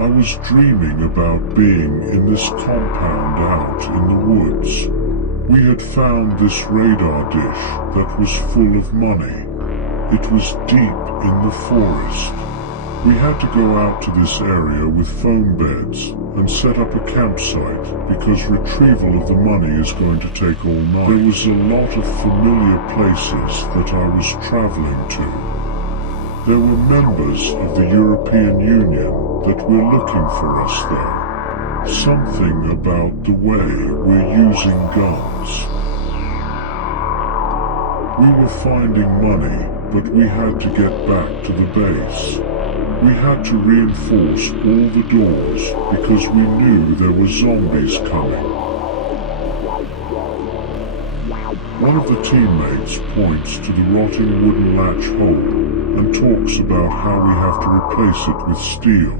I was dreaming about being in this compound out in the woods. We had found this radar dish that was full of money. It was deep in the forest. We had to go out to this area with foam beds and set up a campsite because retrieval of the money is going to take all night. There was a lot of familiar places that I was traveling to. There were members of the European Union that were looking for us though. Something about the way we're using guns. We were finding money, but we had to get back to the base. We had to reinforce all the doors because we knew there were zombies coming. One of the teammates points to the rotting wooden latch hole and talks about how we have to replace it with steel.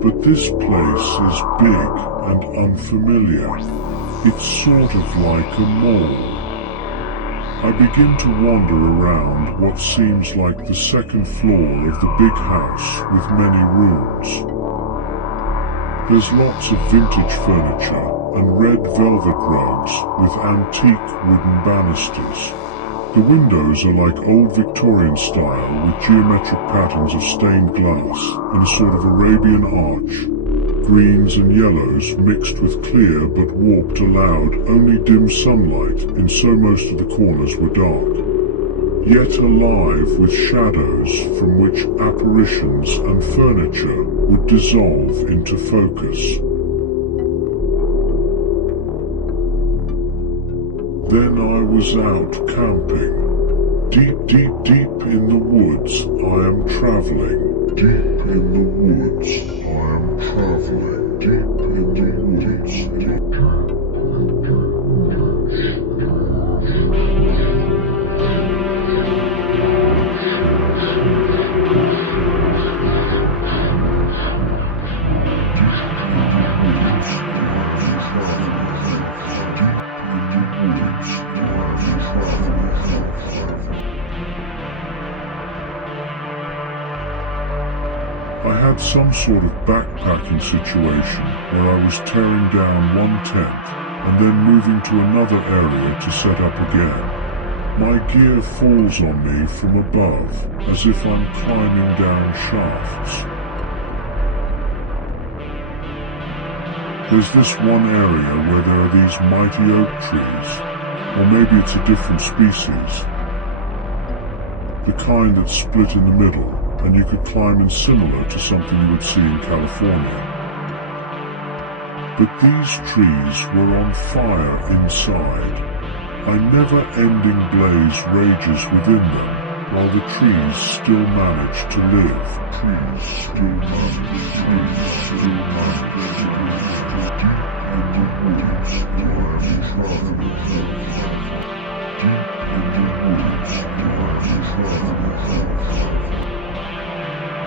But this place is big and unfamiliar. It's sort of like a mall. I begin to wander around what seems like the second floor of the big house with many rooms. There's lots of vintage furniture and red velvet rugs with antique wooden banisters. The windows are like old Victorian style with geometric patterns of stained glass in a sort of Arabian arch. Greens and yellows mixed with clear but warped allowed only dim sunlight, and so most of the corners were dark, yet alive with shadows from which apparitions and furniture would dissolve into focus. Then I was out camping. Deep in the woods I am traveling. Deep in the woods I am traveling. Deep in the woods. I had some sort of backpacking situation where I was tearing down one tent and then moving to another area to set up again. My gear falls on me from above as if I'm climbing down shafts. There's this one area where there are these mighty oak trees, or maybe it's a different species, the kind that's split in the middle, and you could climb in, similar to something you would see in California. But these trees were on fire inside. A never-ending blaze rages within them, while the trees still manage to live. Trees still manage to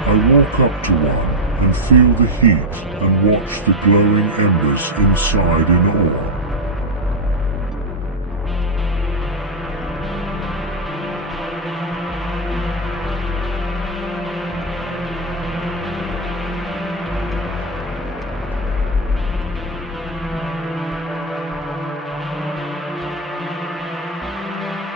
I walk up to one and feel the heat and watch the glowing embers inside in awe.